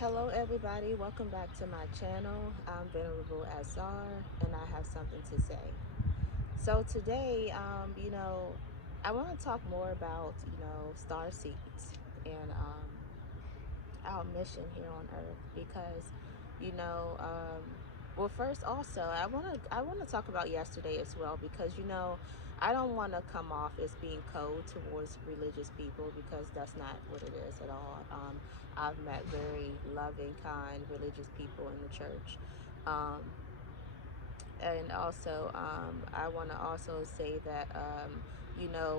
Hello everybody, welcome back to my channel. I'm Venerable Asar and I have something to say. So today, I want to talk more about, star seeds and our mission here on earth because, you know, well first also I want to talk about yesterday as well because I don't want to come off as being cold towards religious people because that's not what it is at all. I've met very loving, kind, religious people in the church. Um, and also, I want to also say that,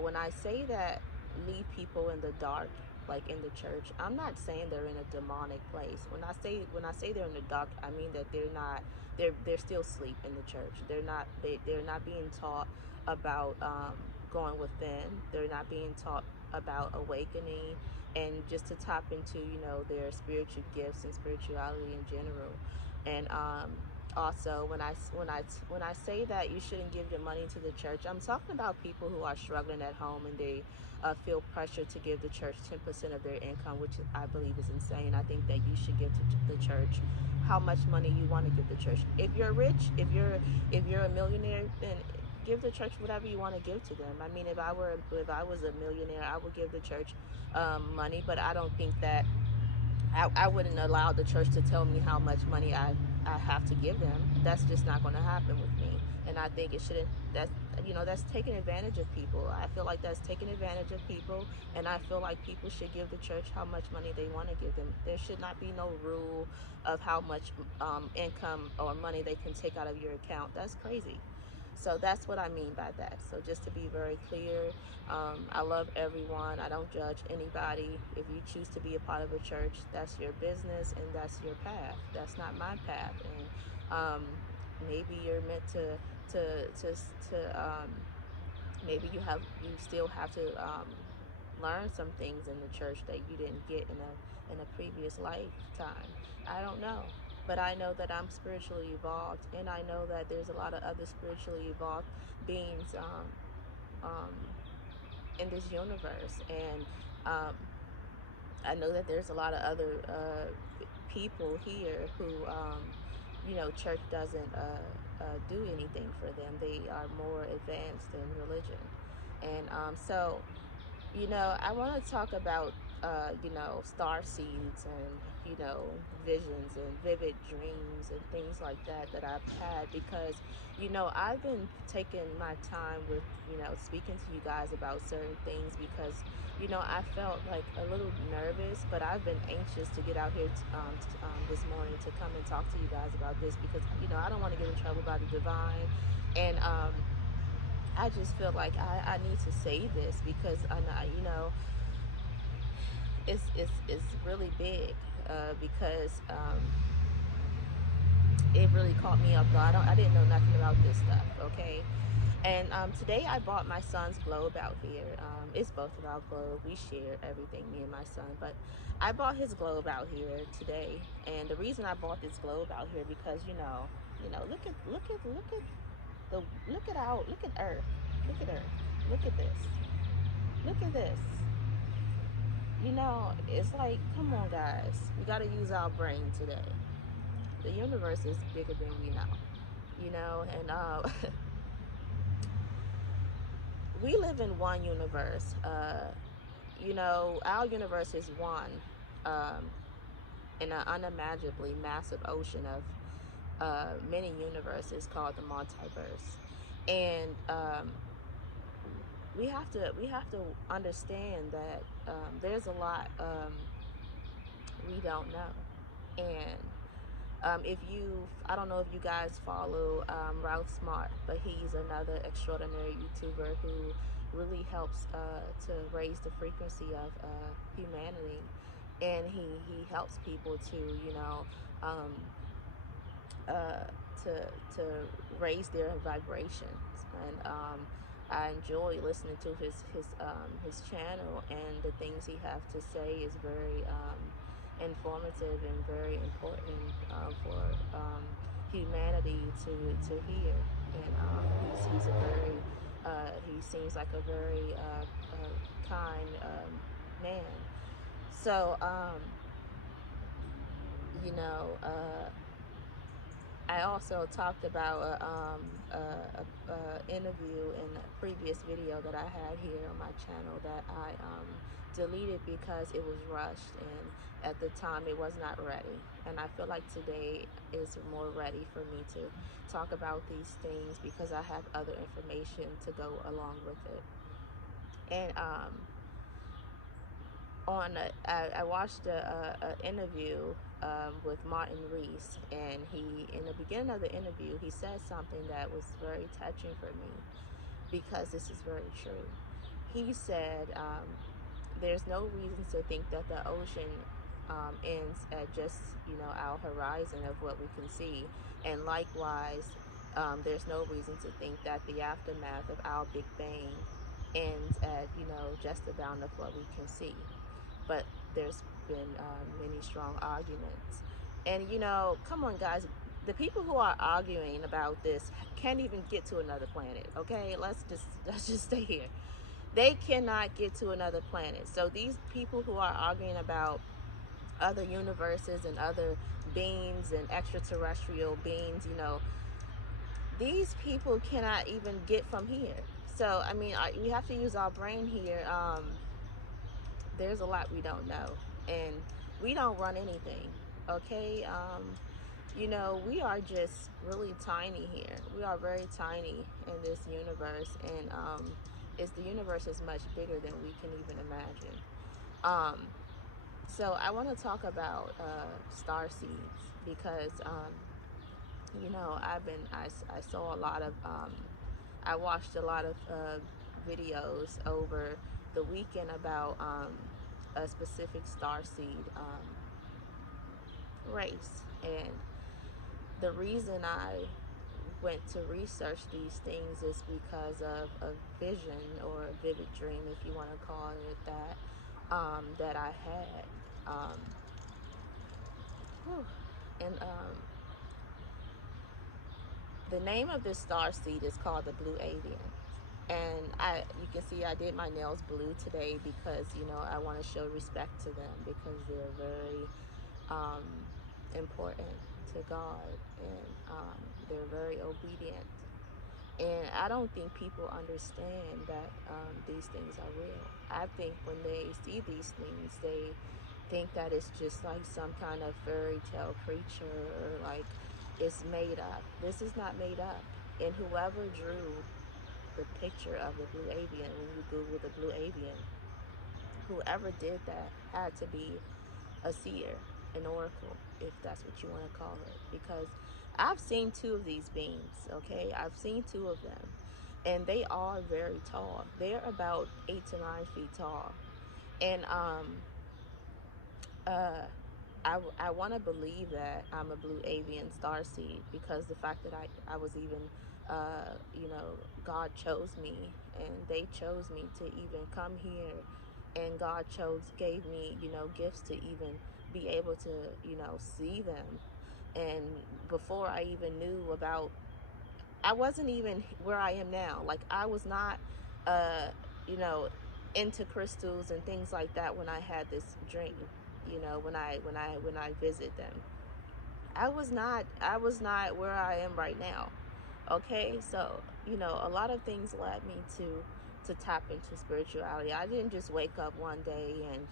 when I say that leave people in the dark, like in the church, I'm not saying they're in a demonic place. When I say they're in the dark, I mean that they're not. They're still asleep in the church. They're not being taught about going within. They're not being taught about awakening and just to tap into their spiritual gifts and spirituality in general. And also, when I say that you shouldn't give your money to the church, I'm talking about people who are struggling at home and they feel pressure to give the church 10% of their income, which I believe is insane. I think that you should give to the church how much money you want to give the church. If you're rich, if you're a millionaire, then give the church whatever you want to give to them. I mean, if I was a millionaire, I would give the church money, but I don't think that I wouldn't allow the church to tell me how much money I have to give them. That's just not going to happen with me. And I think it shouldn't, that's taking advantage of people. I feel like that's taking advantage of people. And I feel like people should give the church how much money they want to give them. There should not be no rule of how much income or money they can take out of your account. That's crazy. So that's what I mean by that. So just to be very clear, I love everyone. I don't judge anybody. If you choose to be a part of a church, that's your business and that's your path. That's not my path. And maybe you're meant to maybe you still have to learn some things in the church that you didn't get in a previous lifetime. I don't know. But I know that I'm spiritually evolved, and I know that there's a lot of other spiritually evolved beings um, in this universe. And I know that there's a lot of other people here who, church doesn't do anything for them. They are more advanced in religion. And I want to talk about, star seeds and, visions and vivid dreams and things like that I've had because, I've been taking my time with, speaking to you guys about certain things because, I felt like a little nervous, but I've been anxious to get out here this morning to come and talk to you guys about this because, I don't want to get in trouble by the divine. And, I just feel like I need to say this because I know, it's really big because it really caught me up guard. I didn't know nothing about this stuff, okay? And today I bought my son's globe out here. It's both of our globe. We share everything, me and my son. But I bought his globe out here today, and the reason I bought this globe out here because look at Earth, look at Earth, look at this, look at this. It's like, come on, guys, we got to use our brain today. The universe is bigger than we know, and we live in one universe. Our universe is one um, in an unimaginably massive ocean of many universes called the multiverse. And we have to understand that there's a lot we don't know. And if I don't know if you guys follow Ralph Smart, but he's another extraordinary YouTuber who really helps to raise the frequency of humanity, and he helps people to um, uh, to raise their vibrations. And I enjoy listening to his channel, and the things he has to say is very informative and very important for humanity to hear. And he's a very he seems like a very kind man. So you know, I also talked about a interview in a previous video that I had here on my channel that I deleted because it was rushed, and at the time it was not ready. And I feel like today is more ready for me to talk about these things because I have other information to go along with it. And I watched a interview with Martin Rees, and he, in the beginning of the interview, he said something that was very touching for me because this is very true. He said, there's no reason to think that the ocean ends at just, our horizon of what we can see, and likewise, there's no reason to think that the aftermath of our Big Bang ends at, just the bound of what we can see. But there's been many strong arguments. And, come on, guys. The people who are arguing about this can't even get to another planet. Okay, let's just stay here. They cannot get to another planet. So these people who are arguing about other universes and other beings and extraterrestrial beings, these people cannot even get from here. So I mean, we have to use our brain here. There's a lot we don't know, and we don't run anything. Okay, we are just really tiny here. We are very tiny in this universe, and the universe is much bigger than we can even imagine. So I want to talk about star seeds because I saw a lot of I watched a lot of videos over the weekend about a specific star seed race, and the reason I went to research these things is because of a vision or a vivid dream, if you want to call it that, that I had. Um, and the name of this star seed is called the Blue Avian. And you can see I did my nails blue today because, I want to show respect to them because they're very important to God, and they're very obedient. And I don't think people understand that these things are real. I think when they see these things, they think that it's just like some kind of fairy tale creature, or like it's made up. This is not made up. And whoever drew the picture of the Blue Avian, when you Google the Blue Avian, whoever did that had to be a seer, an oracle, if that's what you want to call it. Because I've seen two of these beings, okay? I've seen two of them, and they are very tall. They're about 8 to 9 feet tall. And I want to believe that I'm a Blue Avian starseed because the fact that I was even, God chose me, and they chose me to even come here, and God gave me, gifts to even be able to, see them. And before I even knew about, I wasn't even where I am now. Like, I was not, uh, you know, into crystals and things like that when I had this dream. When I visit them, I was not where I am right now. Okay, so a lot of things led me to tap into spirituality. I didn't just wake up one day and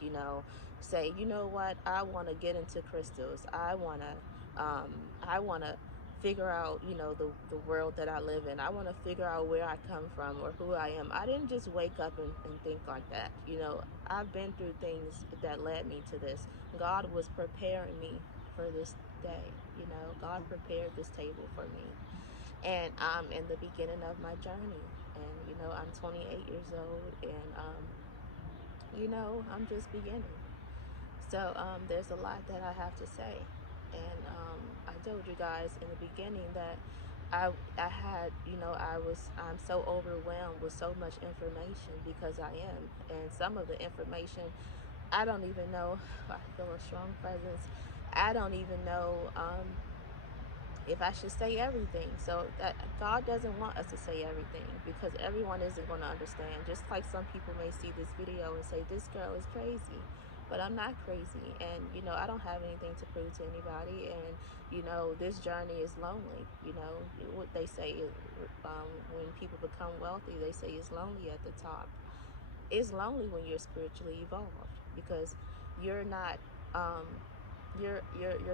say, what, I want to get into crystals. I want to figure out the world that I live in. I want to figure out where I come from or who I am. I didn't just wake up and think like that. I've been through things that led me to this. God was preparing me for this day. God prepared this table for me, and I'm in the beginning of my journey. And I'm 28 years old, and I'm just beginning. So there's a lot that I have to say, and I told you guys in the beginning that I had, I'm so overwhelmed with so much information because I am, and some of the information I don't even know. I feel a strong presence. I don't even know if I should say everything. So that God doesn't want us to say everything because everyone isn't going to understand. Just like some people may see this video and say, this girl is crazy. but I'm not crazy. And, I don't have anything to prove to anybody. And, this journey is lonely. What they say is, when people become wealthy, they say it's lonely at the top. It's lonely when you're spiritually evolved, because you're not, um, you're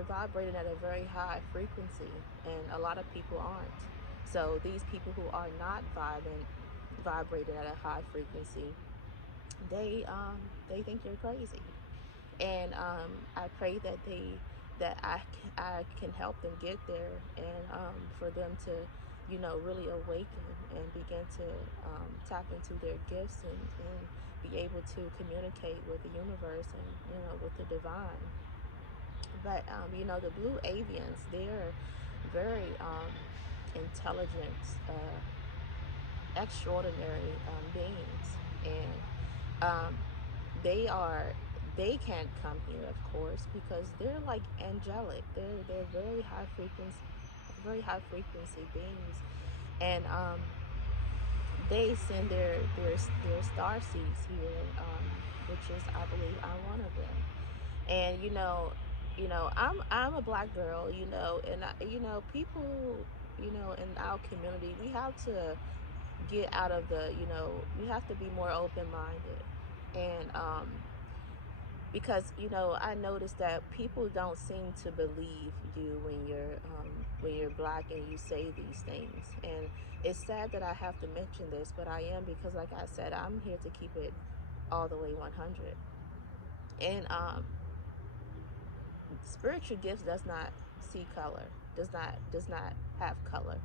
vibrating at a very high frequency, and a lot of people aren't. So these people who are not vibrating at a high frequency, they think you're crazy. And I pray that I can help them get there, and for them to, really awaken and begin to tap into their gifts, and be able to communicate with the universe, and with the divine. But the blue avians, they're very intelligent, extraordinary beings, and um, they can't come here, of course, because they're like angelic. They're very high frequency beings, and they send their star seeds here, which is, I believe, I'm one of them. And I'm a black girl, and people, in our community, we have to get out of the, we have to be more open minded. And because I noticed that people don't seem to believe you when you're black and you say these things. And it's sad that I have to mention this, but I am, because, like I said, I'm here to keep it all the way 100. And spiritual gifts does not see color, does not have color.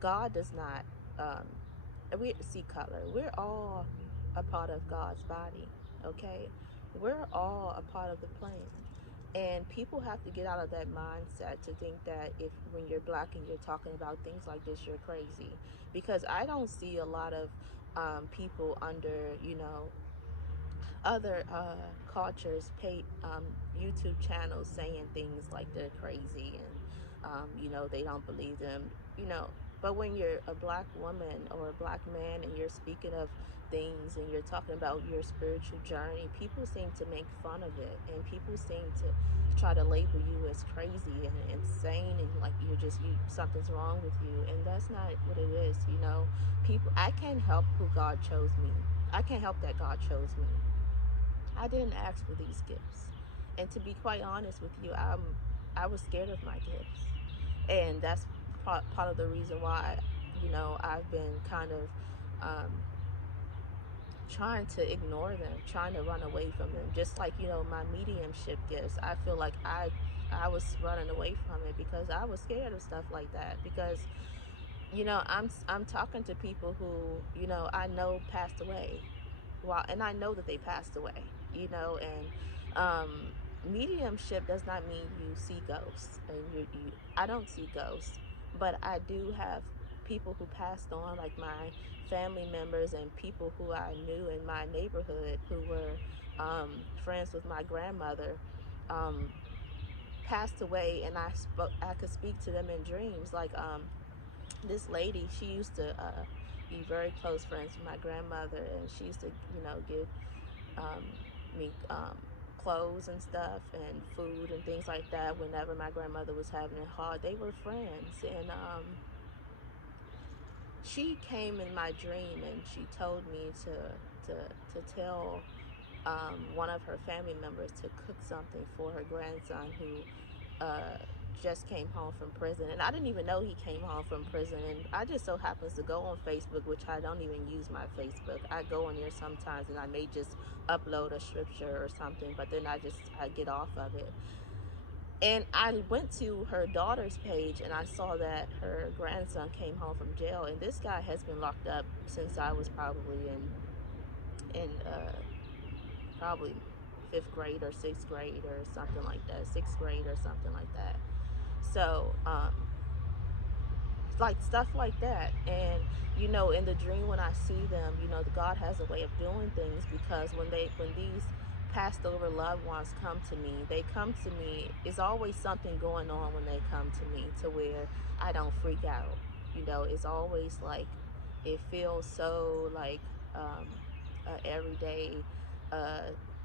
God does not we see color. We're all a part of God's body, okay? We're all a part of the plan. And people have to get out of that mindset to think that if when you're black and you're talking about things like this, you're crazy. Because I don't see a lot of people under, other cultures pay YouTube channels saying things like they're crazy, and they don't believe them, but when you're a black woman or a black man and you're speaking of things and you're talking about your spiritual journey, people seem to make fun of it, and people seem to try to label you as crazy and insane, and like something's wrong with you. And that's not what it is. People, I can't help who God chose me. I can't help that God chose me. I didn't ask for these gifts. And to be quite honest with you, I was scared of my gifts. And that's part of the reason why, I've been kind of trying to ignore them, trying to run away from them. Just like, my mediumship gifts, I feel like I was running away from it because I was scared of stuff like that. Because, I'm talking to people who, I know passed away. Well, and I know that they passed away, and mediumship does not mean you see ghosts, and I don't see ghosts, but I do have people who passed on, like my family members and people who I knew in my neighborhood who were friends with my grandmother, um, passed away, and I could speak to them in dreams. Like this lady, she used to be very close friends with my grandmother, and she used to, give um, me clothes and stuff and food and things like that whenever my grandmother was having it hard. They were friends, and she came in my dream and she told me to tell one of her family members to cook something for her grandson who uh, just came home from prison. And I didn't even know he came home from prison. And I just so happens to go on Facebook, which I don't even use my Facebook. I go on there sometimes and I may just upload a scripture or something, but then I get off of it. And I went to her daughter's page and I saw that her grandson came home from jail. And this guy has been locked up since I was probably in probably fifth grade or sixth grade or something like that, sixth grade or something like that. So, like stuff like that. And in the dream, when I see them, the God has a way of doing things, because when these passed over loved ones come to me, they come to me, it's always something going on when they come to me, to where I don't freak out. It's always like, it feels so like a everyday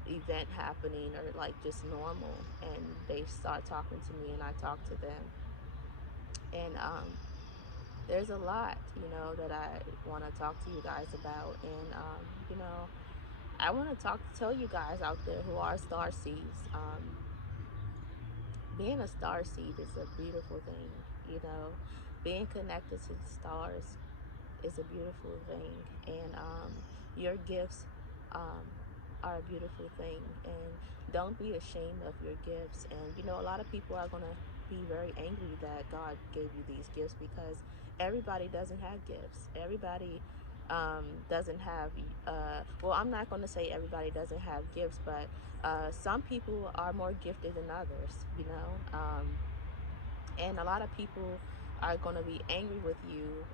event happening or like just normal, and they start talking to me and I talk to them. And there's a lot, that I want to talk to you guys about. And I want to tell you guys out there who are star seeds. Being a star seed is a beautiful thing. Being connected to the stars is a beautiful thing. And your gifts um, are a beautiful thing. And don't be ashamed of your gifts. And a lot of people are going to be very angry that God gave you these gifts, because everybody doesn't have gifts. Everybody doesn't have, well, I'm not going to say everybody doesn't have gifts, but some people are more gifted than others. And a lot of people are going to be angry with you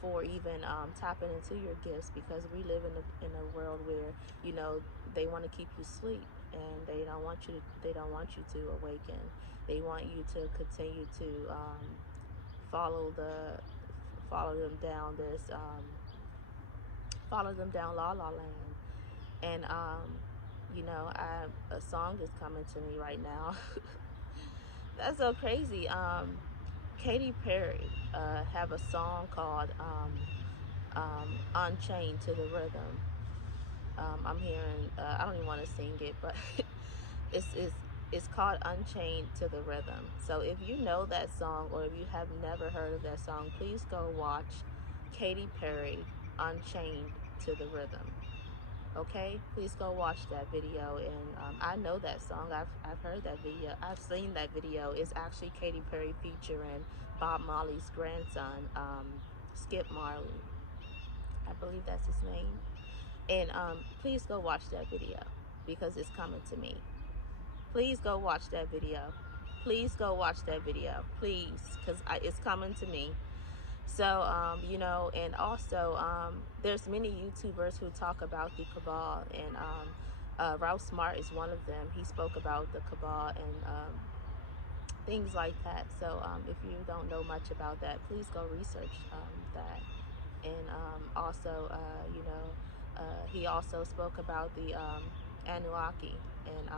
for even tapping into your gifts, because we live in a world where they want to keep you asleep, and they don't want you to awaken. They want you to continue to follow them down la la land. And a song is coming to me right now. That's so crazy. Katy Perry have a song called Unchained to the Rhythm. I'm hearing, I don't even want to sing it, but it's called Unchained to the Rhythm. So if you know that song, or if you have never heard of that song, please go watch Katy Perry Unchained to the Rhythm. Okay, please go watch that video. And I know that song. I've heard that video. I've seen that video. It's actually Katy Perry featuring Bob Marley's grandson, Skip Marley. I believe that's his name. And please go watch that video, because it's coming to me. Please go watch that video. Please go watch that video. Please, because it's coming to me. So, and also there's many YouTubers who talk about the cabal, and Ralph Smart is one of them. He spoke about the cabal and things like that. So if you don't know much about that, please go research that. And also, he also spoke about the Anunnaki, and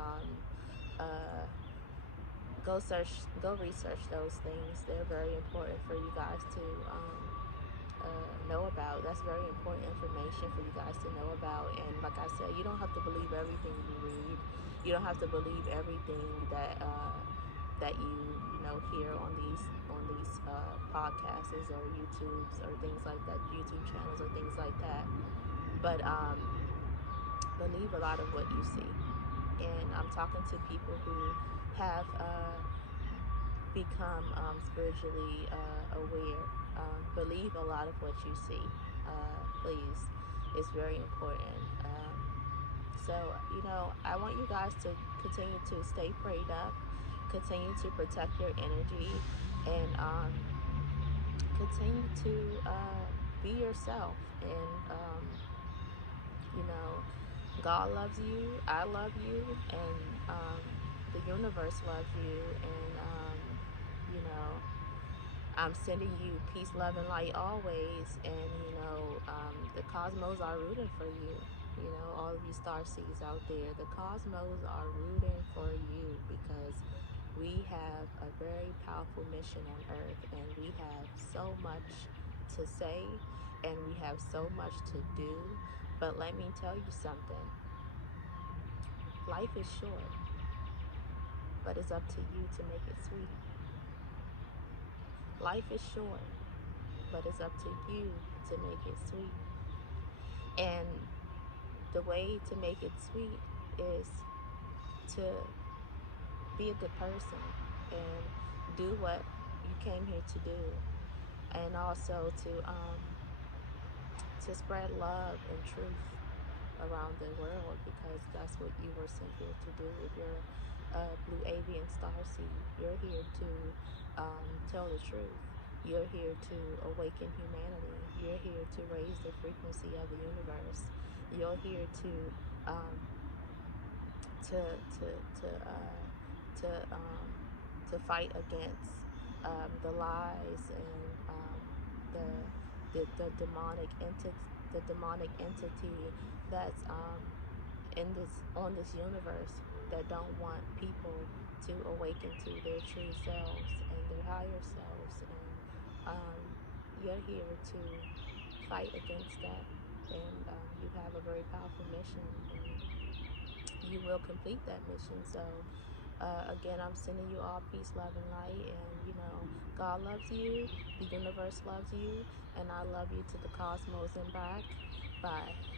go research those things. They're very important for you guys to know about. That's very important information for you guys to know about. And like I said, you don't have to believe everything you read. You don't have to believe everything that you hear on these podcasts or YouTubes or things like that, YouTube channels or things like that. But believe a lot of what you see. And I'm talking to people who have become spiritually aware. Believe a lot of what you see. Please, it's very important. So, I want you guys to continue to stay prayed up, continue to protect your energy, and continue to be yourself. And God loves you, I love you, and the universe loves you. And I'm sending you peace, love, and light always. And the cosmos are rooting for you. All of you star seeds out there, the cosmos are rooting for you, because we have a very powerful mission on earth, and we have so much to say, and we have so much to do. But let me tell you something. Life is short, but it's up to you to make it sweet. Life is short, but it's up to you to make it sweet. And the way to make it sweet is to be a good person and do what you came here to do, and also to spread love and truth around the world, because that's what you were sent here to do. If you're a blue avian starseed, you're here to tell the truth. You're here to awaken humanity. You're here to raise the frequency of the universe. You're here to um, to to to uh, to fight against the lies and the demonic entity that's on this universe that don't want people to awaken to their true selves and their higher selves. And you're here to fight against that. And you have a very powerful mission, and you will complete that mission. So again, I'm sending you all peace, love, and light. And God loves you, the universe loves you, and I love you to the cosmos and back. Bye.